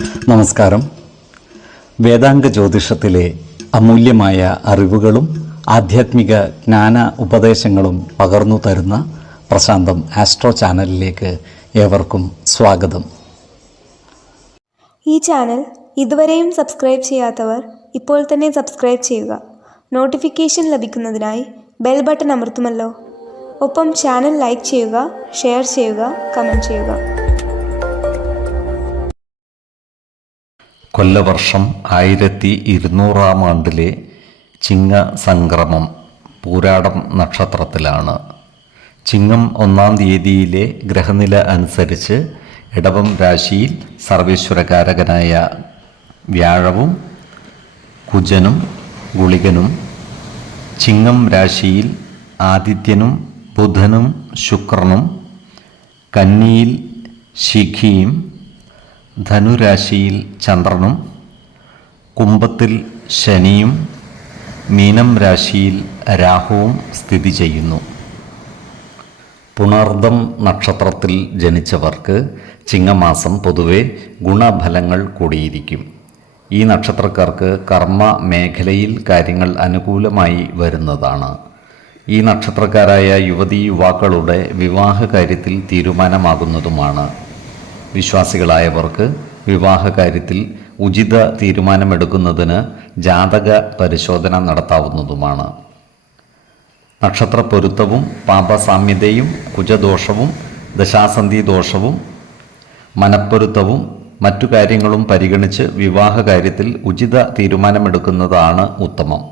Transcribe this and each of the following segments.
നമസ്കാരം. വേദാംഗ ജ്യോതിഷത്തിലെ അമൂല്യമായ അറിവുകളും ആധ്യാത്മിക ജ്ഞാന ഉപദേശങ്ങളും പകർന്നു തരുന്ന പ്രശാന്തം ആസ്ട്രോ ചാനലിലേക്ക് ഏവർക്കും സ്വാഗതം. ഈ ചാനൽ ഇതുവരെയും സബ്സ്ക്രൈബ് ചെയ്യാത്തവർ ഇപ്പോൾ തന്നെ സബ്സ്ക്രൈബ് ചെയ്യുക. നോട്ടിഫിക്കേഷൻ ലഭിക്കുന്നതിനായി ബെൽ ബട്ടൺ അമർത്തുമല്ലോ. ഒപ്പം ചാനൽ ലൈക്ക് ചെയ്യുക, ഷെയർ ചെയ്യുക, കമൻറ്റ് ചെയ്യുക. കൊല്ലവർഷം 1200 ആണ്ടിലെ ചിങ്ങ സംക്രമം പൂരാടം നക്ഷത്രത്തിലാണ്. ചിങ്ങം 1-ാം തീയതിയിലെ ഗ്രഹനില അനുസരിച്ച് ഇടവം രാശിയിൽ സർവേശ്വരകാരകനായ വ്യാഴവും കുജനും ഗുളികനും, ചിങ്ങം രാശിയിൽ ആദിത്യനും ബുധനും ശുക്രനും, കന്നിയിൽ ശിഖിയും, ധനുരാശിയിൽ ചന്ദ്രനും, കുംഭത്തിൽ ശനിയും, മീനം രാശിയിൽ രാഹുവും സ്ഥിതി ചെയ്യുന്നു. പുണർദം നക്ഷത്രത്തിൽ ജനിച്ചവർക്ക് ചിങ്ങമാസം പൊതുവെ ഗുണഫലങ്ങൾ കൂടിയിരിക്കും. ഈ നക്ഷത്രക്കാർക്ക് കർമ്മ മേഖലയിൽ കാര്യങ്ങൾ അനുകൂലമായി വരുന്നതാണ്. ഈ നക്ഷത്രക്കാരായ യുവതീ യുവാക്കളുടെ വിവാഹ കാര്യത്തിൽ തീരുമാനമാകുന്നതുമാണ്. വിശ്വാസികളായവർക്ക് വിവാഹ കാര്യത്തിൽ ഉചിത തീരുമാനമെടുക്കുന്നതിന് ജാതക പരിശോധന നടത്താവുന്നതുമാണ്. നക്ഷത്ര പൊരുത്തവും പാപസാമ്യതയും കുജദോഷവും ദശാസന്ധി ദോഷവും മനപ്പൊരുത്തവും മറ്റു കാര്യങ്ങളും പരിഗണിച്ച് വിവാഹ കാര്യത്തിൽ ഉചിത തീരുമാനമെടുക്കുന്നതാണ് ഉത്തമം.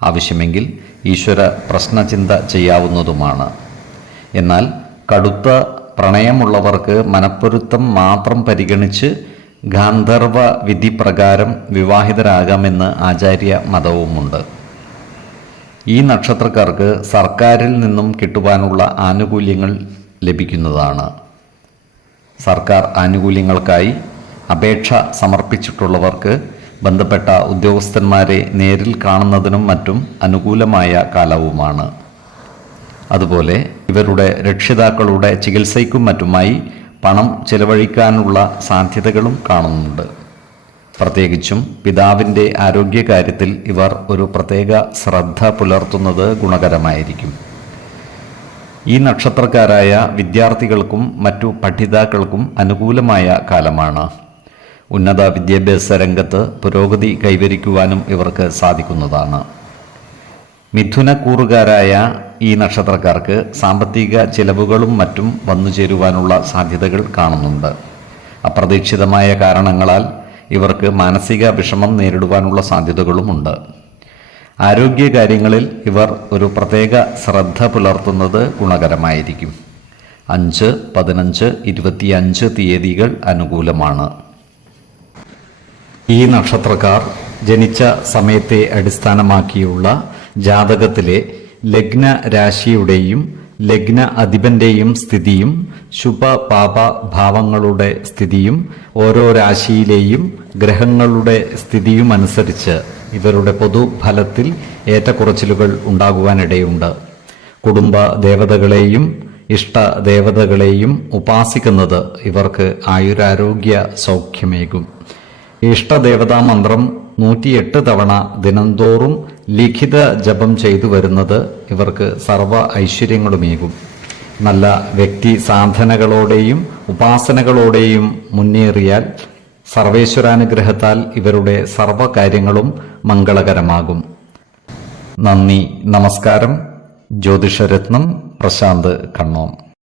ആവശ്യമെങ്കിൽ ഈശ്വര പ്രശ്നചിന്ത ചെയ്യാവുന്നതുമാണ്. എന്നാൽ കടുത്ത പ്രണയമുള്ളവർക്ക് മനപ്പൊരുത്തം മാത്രം പരിഗണിച്ച് ഗാന്ധർവ വിധി പ്രകാരം വിവാഹിതരാകാമെന്ന് ആചാര്യ മതവുമുണ്ട്. ഈ നക്ഷത്രക്കാർക്ക് സർക്കാരിൽ നിന്നും കിട്ടുവാനുള്ള ആനുകൂല്യങ്ങൾ ലഭിക്കുന്നതാണ്. സർക്കാർ ആനുകൂല്യങ്ങൾക്കായി അപേക്ഷ സമർപ്പിച്ചിട്ടുള്ളവർക്ക് ബന്ധപ്പെട്ട ഉദ്യോഗസ്ഥന്മാരെ നേരിൽ കാണുന്നതിനും മറ്റും അനുകൂലമായ കാലവുമാണ്. അതുപോലെ ഇവരുടെ രക്ഷിതാക്കളുടെ ചികിത്സയ്ക്കും മറ്റുമായി പണം ചെലവഴിക്കാനുള്ള സാധ്യതകളും കാണുന്നുണ്ട്. പ്രത്യേകിച്ചും പിതാവിൻ്റെ ആരോഗ്യകാര്യത്തിൽ ഇവർ ഒരു പ്രത്യേക ശ്രദ്ധ പുലർത്തുന്നത് ഗുണകരമായിരിക്കും. ഈ നക്ഷത്രക്കാരായ വിദ്യാർത്ഥികൾക്കും മറ്റു പഠിതാക്കൾക്കും അനുകൂലമായ കാലമാണ്. ഉന്നത വിദ്യാഭ്യാസ രംഗത്ത് പുരോഗതി കൈവരിക്കുവാനും ഇവർക്ക് സാധിക്കുന്നതാണ്. മിഥുനക്കൂറുകാരായ ഈ നക്ഷത്രക്കാർക്ക് സാമ്പത്തിക ചിലവുകളും മറ്റും വന്നുചേരുവാനുള്ള സാധ്യതകൾ കാണുന്നുണ്ട്. അപ്രതീക്ഷിതമായ കാരണങ്ങളാൽ ഇവർക്ക് മാനസിക വിഷമം നേരിടുവാനുള്ള സാധ്യതകളുമുണ്ട്. ആരോഗ്യകാര്യങ്ങളിൽ ഇവർ ഒരു പ്രത്യേക ശ്രദ്ധ പുലർത്തുന്നത് ഗുണകരമായിരിക്കും. 5, 15, 25 തീയതികൾ അനുകൂലമാണ്. ഈ നക്ഷത്രക്കാർ ജനിച്ച സമയത്തെ അടിസ്ഥാനമാക്കിയുള്ള ജാതകത്തിലെ ലഗ്ന രാശിയുടെയും ലഗ്ന അധിപന്റെയും സ്ഥിതിയും ശുഭപാപ ഭാവങ്ങളുടെ സ്ഥിതിയും ഓരോ രാശിയിലെയും ഗ്രഹങ്ങളുടെ സ്ഥിതിയും അനുസരിച്ച് ഇവരുടെ പൊതുഫലത്തിൽ ഏറ്റക്കുറച്ചിലുകൾ ഉണ്ടാകുവാനിടയുണ്ട്. കുടുംബ ദേവതകളെയും ഇഷ്ടദേവതകളെയും ഉപാസിക്കുന്നത് ഇവർക്ക് ആയുരാരോഗ്യ സൗഖ്യമേകും. ഇഷ്ടദേവതാ മന്ത്രം 108 തവണ ദിനംതോറും ലിഖിത ജപം ചെയ്തു വരുന്നത് ഇവർക്ക് സർവ്വ ഐശ്വര്യങ്ങളുമേകും. നല്ല വ്യക്തി സാധനകളോടെയും ഉപാസനകളോടെയും മുന്നേറിയാൽ സർവേശ്വരാനുഗ്രഹത്താൽ ഇവരുടെ സർവ്വകാര്യങ്ങളും മംഗളകരമാകും. നന്ദി, നമസ്കാരം. ജ്യോതിഷരത്നം പ്രശാന്ത് കണ്ണോം.